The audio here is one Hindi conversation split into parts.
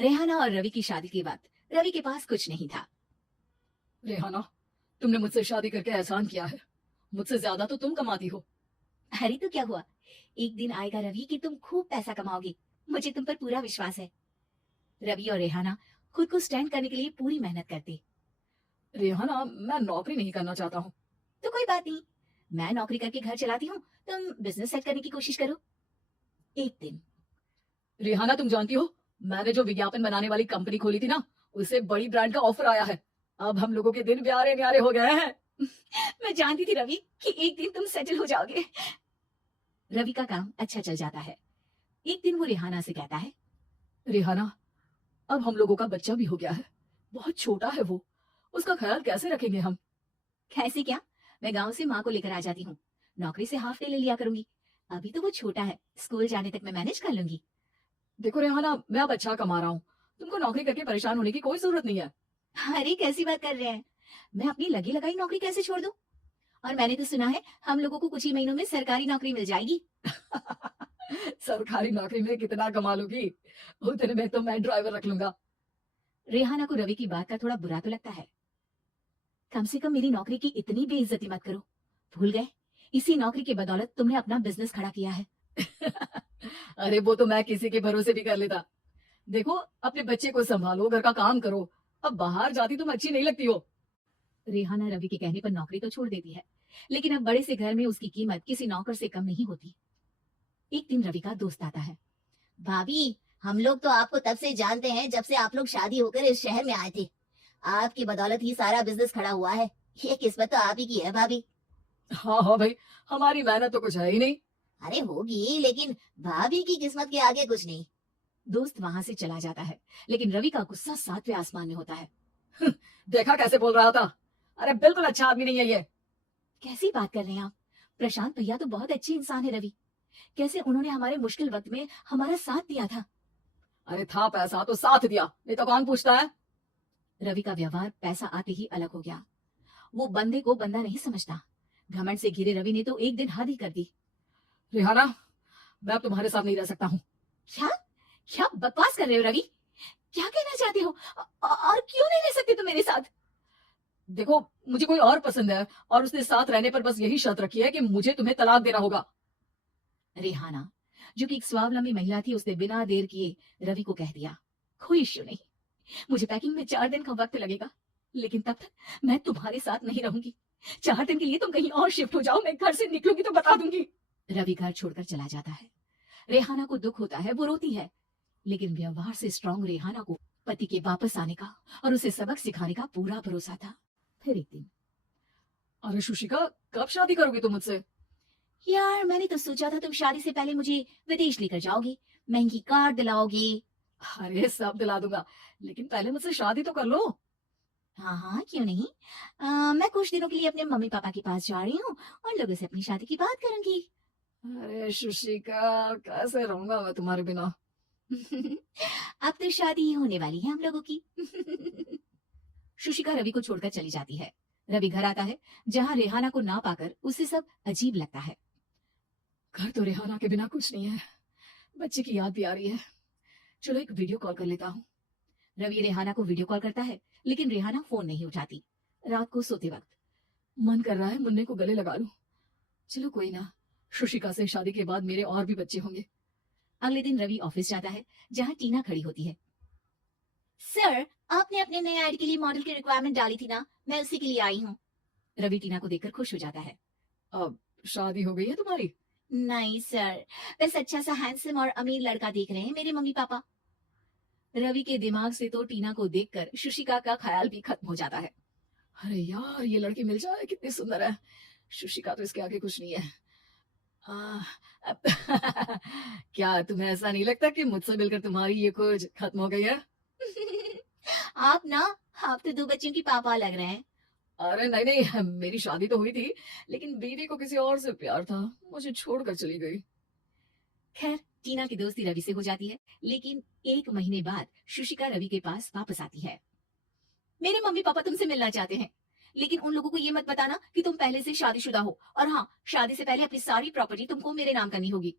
रेहाना और रवि की शादी के बाद रवि के पास कुछ नहीं था। रेहाना, तुमने मुझसे शादी करके एहसान किया है। मुझसे ज्यादा तो तुम कमाती हो। अरे तो क्या हुआ, एक दिन आएगा रवि कि तुम खूब पैसा कमाओगे। मुझे तुम पर पूरा विश्वास है। रवि और रेहाना खुद को स्टैंड करने के लिए पूरी मेहनत करते। रेहाना, मैं नौकरी नहीं करना चाहता हूँ। तो कोई बात नहीं, मैं नौकरी करके घर चलाती हूँ, तुम बिजनेस सेट करने की कोशिश करो। एक दिन रेहाना, तुम जानती हो, मैंने जो विज्ञापन बनाने वाली कंपनी खोली थी ना, उसे बड़ी ब्रांड का ऑफर आया है। अब हम लोगों के दिन प्यारे न्यारे हो गए हैं। मैं जानती थी रवि कि एक दिन तुम सेटल हो जाओगे। रवि का काम अच्छा चल जाता है। एक दिन वो रेहाना से कहता है, रेहाना, अब हम लोगों का बच्चा भी हो गया है। बहुत छोटा है वो, उसका ख्याल कैसे रखेंगे हम? कैसे क्या, मैं गांव से माँ को लेकर आ जाती हूँ। नौकरी से हाफ डे ले लिया करूंगी। अभी तो वो छोटा है, स्कूल जाने तक मैं मैनेज कर लूंगी। देखो रेहाना, मैं अब अच्छा कमा रहा हूँ। तुमको नौकरी करके परेशान होने की कोई जरूरत नहीं है। अरे कैसी बात कर रहे हैं, मैं अपनी लगी लगाई नौकरी कैसे छोड़ दूं? और मैंने तो सुना है हम लोगों को कुछ ही महीनों में सरकारी नौकरी मिल जाएगी। सरकारी नौकरी में कितना कमा लूंगी, उतने में तो मैं ड्राइवर रख लूंगा। रेहाना को रवि की बात का थोड़ा बुरा तो लगता है। कम से कम मेरी नौकरी की इतनी बेइज्जती मत करो। भूल गए, इसी नौकरी की बदौलत तुमने अपना बिजनेस खड़ा किया है। अरे वो तो मैं किसी के भरोसे भी कर लेता। देखो, अपने बच्चे को संभालो, घर का काम करो। अब बाहर जाती तुम अच्छी नहीं लगती हो। रेहाना रवि के कहने पर नौकरी तो छोड़ देती है, लेकिन अब बड़े से घर में उसकी कीमत किसी नौकर से कम नहीं होती। एक दिन रवि का दोस्त आता है। भाभी, हम लोग तो आपको तब से जानते हैं जब से आप लोग शादी होकर इस शहर में आए थे। आपकी बदौलत ही सारा बिजनेस खड़ा हुआ है। ये किस्मत तो आप ही की है भाभी। हाँ हाँ भाई, हमारी मेहनत तो कुछ है ही नहीं। अरे होगी, लेकिन भाभी की किस्मत के आगे कुछ नहीं। दोस्त वहां से चला जाता है, लेकिन रवि का गुस्सा सातवें आसमान में होता है। देखा कैसे बोल रहा था। अरे बिल्कुल अच्छा आदमी नहीं है ये। कैसी बात कर रहे हैं आप? प्रशांत भैया तो बहुत अच्छे इंसान है रवि। कैसे उन्होंने हमारे मुश्किल वक्त में हमारा साथ दिया था। अरे था पैसा तो साथ दिया, नहीं तो कौन पूछता है। रवि का व्यवहार पैसा आते ही अलग हो गया। वो बंदे को बंदा नहीं समझता। घमंड से घिरे रवि ने तो एक दिन हद ही कर दी। रिहाना, मैं अब तुम्हारे साथ नहीं रह सकता हूँ। क्या क्या बकवास कर रहे हो रवि? क्या कहना चाहते हो? और क्यों नहीं रह सकते तुम मेरे साथ? देखो, मुझे कोई और पसंद है और उसने साथ रहने पर बस यही शर्त रखी है कि मुझे तुम्हें तलाक देना होगा। रेहाना, जो कि एक स्वावलंबी महिला थी, उसने बिना देर किए रवि को कह दिया, कोई इश्यू नहीं, मुझे पैकिंग में 4 दिन का वक्त लगेगा, लेकिन तब तक मैं तुम्हारे साथ नहीं रहूंगी। 4 दिन के लिए तुम कहीं और शिफ्ट हो जाओ, मैं घर से निकलूंगी तो बता दूंगी। रवि घर छोड़कर चला जाता है। रेहाना को दुख होता है, वो रोती है, लेकिन व्यवहार से स्ट्रांग रेहाना को पति के वापस आने का और उसे सबक सिखाने का पूरा भरोसा था। फिर एक दिन, अरे सुशिका, कब शादी करोगी तुम मुझसे? यार मैंने तो सोचा था तुम शादी से पहले मुझे विदेश लेकर जाओगी, महंगी कार दिलाओगी। अरे सब दिला दूंगा, लेकिन पहले मुझसे शादी तो कर लो। हाँ हाँ, क्यों नहीं। मैं कुछ दिनों के लिए अपने मम्मी पापा के पास जा रही हूँ और लोगों से अपनी शादी की बात करूंगी। अरे सुशिका, कैसे रहूंगा मैं तुम्हारे बिना। अब तो शादी ही होने वाली है हम लोगों की। शुशिका रवि को छोड़कर चली जाती है। रवि घर आता है, जहाँ रेहाना को ना पाकर उसे सब अजीब लगता है। घर तो रेहाना के बिना कुछ नहीं है, बच्चे की याद भी आ रही है। चलो एक वीडियो कॉल कर लेता हूँ। रवि रेहाना को वीडियो कॉल करता है, लेकिन रेहाना फोन नहीं उठाती। रात को सोते वक्त मन कर रहा है मुन्ने को गले लगा लूं। चलो कोई ना, शुशिका से शादी के बाद मेरे और भी बच्चे होंगे। अगले दिन रवि ऑफिस जाता है, जहाँ टीना खड़ी होती है। सर, आपने अपने नए ऐड के लिए मॉडल की रिक्वायरमेंट डाली थी ना, मैं उसी के लिए आई हूँ। रवि टीना को देखकर खुश हो जाता है। अब शादी हो गई है तुम्हारी? नहीं सर, बस अच्छा सा हैंडसम और अमीर लड़का देख रहे हैं मेरे मम्मी पापा। रवि के दिमाग से तो टीना को देखकर शुशिका का ख्याल भी खत्म हो जाता है। अरे यार, ये लड़की मिल जाए, कितनी सुंदर है। शुशिका तो इसके आगे कुछ नहीं है। आ, क्या तुम्हें ऐसा नहीं लगता कि मुझसे मिलकर तुम्हारी ये खोज खत्म हो गई है? आप ना, आप तो 2 बच्चों की पापा लग रहे हैं। अरे नहीं नहीं, मेरी शादी तो हुई थी, लेकिन बीवी को किसी और से प्यार था, मुझे छोड़कर चली गई। खैर, टीना की दोस्ती रवि से हो जाती है, लेकिन 1 महीने बाद शुशिका रवि के पास वापस आती है। मेरे मम्मी पापा तुमसे मिलना चाहते हैं, लेकिन उन लोगों को ये मत बताना कि तुम पहले से शादीशुदा हो, और हाँ, शादी से पहले अपनी सारी प्रॉपर्टी तुमको मेरे नाम करनी होगी।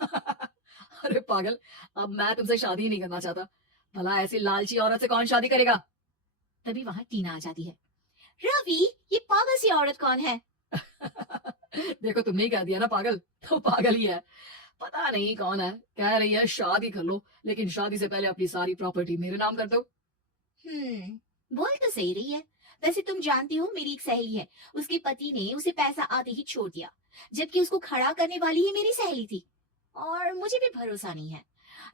अरे पागल, अब मैं तुमसे शादी ही नहीं करना चाहता। भला ऐसी लालची औरत से कौन शादी करेगा? तभी वहां टीना आ जाती है। रवि, ये पागल सी औरत कौन है? देखो तुमने ही कह दिया ना पागल, तो पागल ही है। पता नहीं कौन है, कह रही है शादी कर लो, लेकिन शादी से पहले अपनी सारी प्रॉपर्टी मेरे नाम कर दो। बोल तो सही रही है। वैसे तुम जानती हो, मेरी एक सहेली है, उसके पति ने उसे पैसा आते ही छोड़ दिया, जबकि उसको खड़ा करने वाली ही मेरी सहेली थी। और मुझे भी भरोसा नहीं है।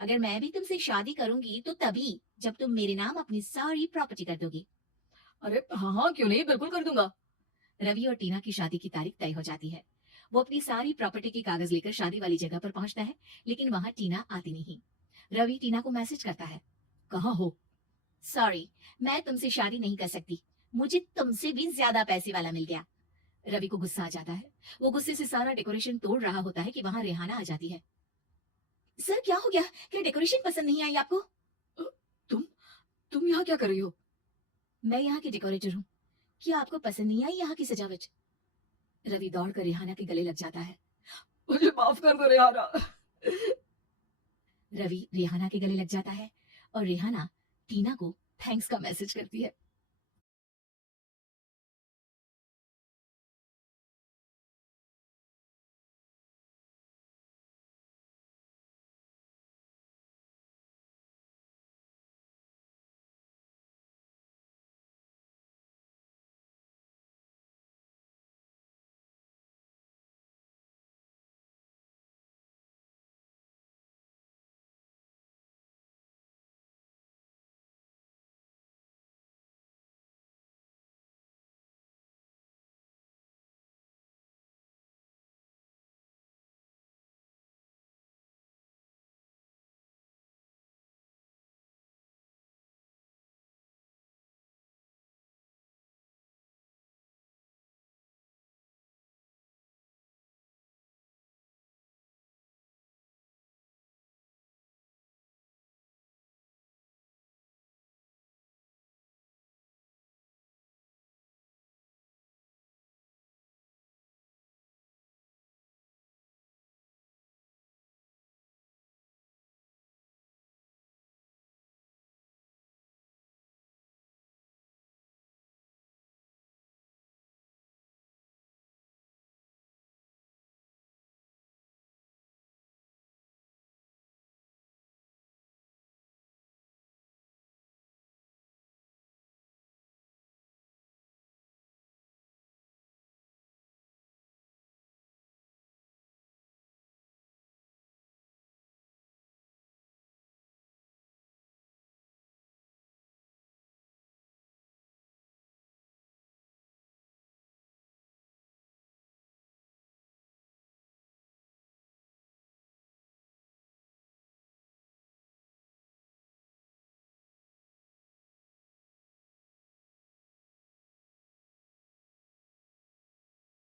अगर मैं भी तुमसे शादी करूंगी तो तभी जब तुम मेरे नाम अपनी सारी प्रॉपर्टी कर दोगी। अरे हाँ, क्यों नहीं, बिल्कुल कर दूंगा। रवि और टीना की शादी की तारीख तय हो जाती है। वो अपनी सारी प्रॉपर्टी के कागज लेकर शादी वाली जगह पर पहुंचता है, लेकिन वहां टीना आती नहीं। रवि टीना को मैसेज करता है, कहाँ हो? सॉरी, मैं तुमसे शादी नहीं कर सकती, मुझे तुमसे भी ज्यादा पैसे वाला मिल गया। रवि को गुस्सा आ जाता है। वो गुस्से से सारा डेकोरेशन तोड़ रहा होता है कि वहां रेहाना आ जाती है। सर क्या हो गया? क्या डेकोरेशन पसंद नहीं आई आपको? तुम यहाँ क्या कर रही हो? मैं यहाँ की डेकोरेटर हूँ। क्या आपको पसंद नहीं आई यहाँ की सजावट? रवि दौड़कर रेहाना के गले लग जाता है। मुझे माफ कर दो रेहाना। रवि रेहाना के गले लग जाता है और रेहाना टीना को थैंक्स का मैसेज करती है।